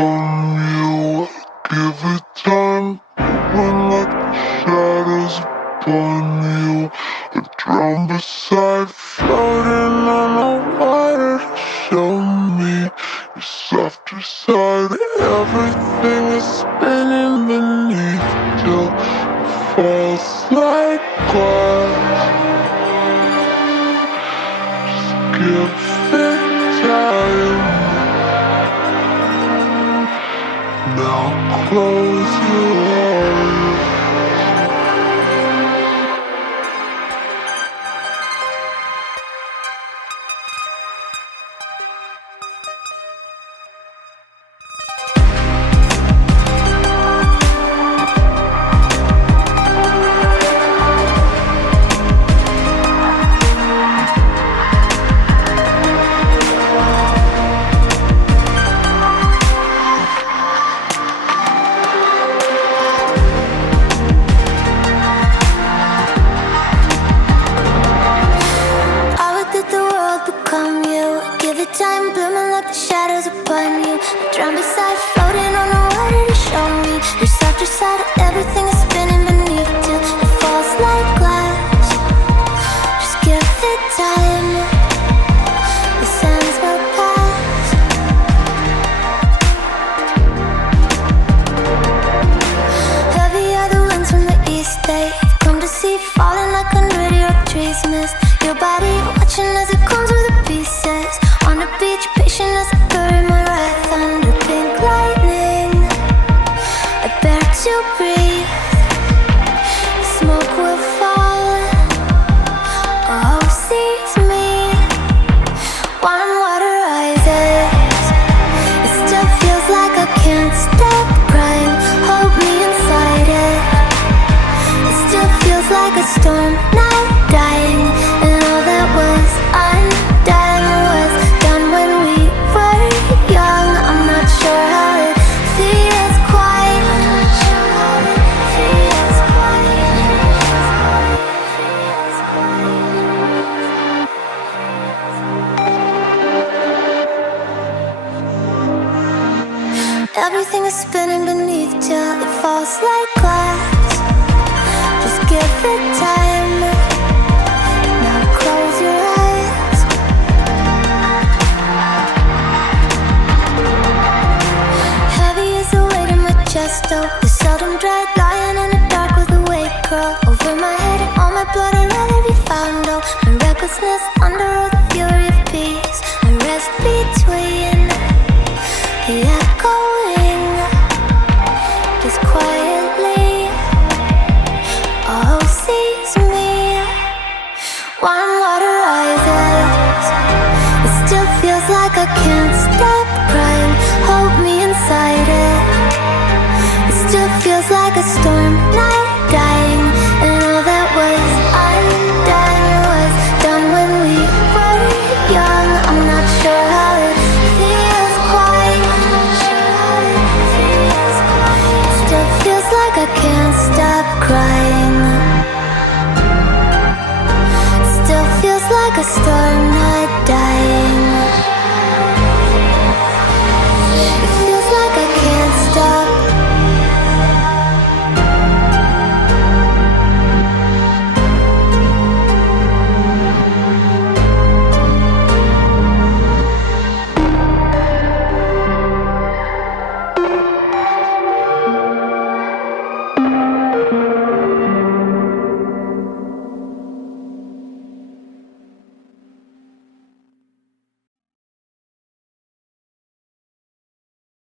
upon you. Give it time, when like the shadows upon you. I drown beside, floating on the water. Show me your softer side. Everything is spinning beneath till it falls like glass. Just give it time. Now close your eyes. Time blooming like the shadows upon you. I drown beside, floating on the water to show me your softer side. Everything is spinning beneath till it falls like glass. Just give it time, the sands will pass. Heavy are the winds from the east, they've come to see, falling like unready your trees mist. Your body watching as it comes with the pieces. On the beach, patient as I bury my wrath under pink lightning. I bear to breathe. The smoke will fall. Oh, sees me. Warm water rises. It still feels like I can't stop crying. Hold me inside it. It still feels like a storm, not dying. And all that was undone was done when we were young. I'm not sure how it feels quite. I'm not sure how it feels quite. Everything is spinning beneath till it falls like glass. Just give it time. Now close your eyes. Heavy is the weight in my chest, oh, the seldom dread, lying in the dark with a weight curl over my head and all my blood. I'd rather be found, oh, my recklessness under all the fury of peace. I rest between the echoing, just quietly. Oh, sees me. Warm water rises. It still feels like I can't stop crying. Hold me inside it. It still feels like a storm, not dying.